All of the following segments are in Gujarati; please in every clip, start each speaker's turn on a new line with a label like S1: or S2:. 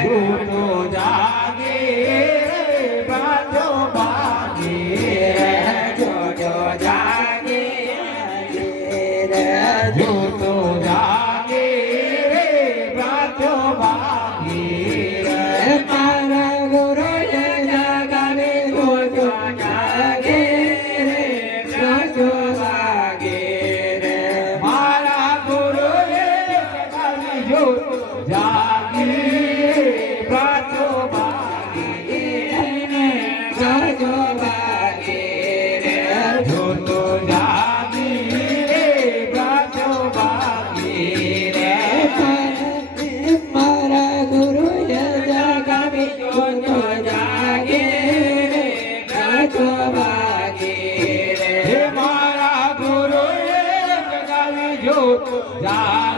S1: ભૂતો જાગે जा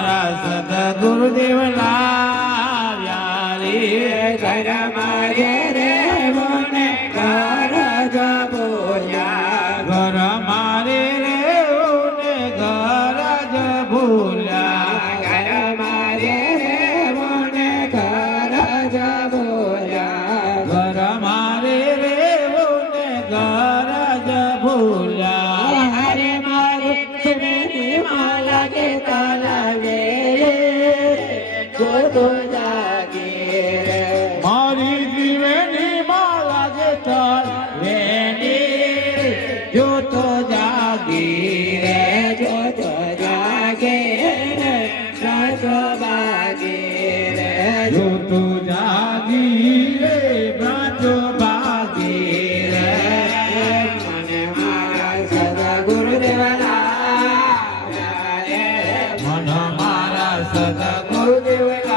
S1: મારા સદગુરુદેવ લાવ્યા રે
S2: ઘરમાં.
S1: Santa Gurudeva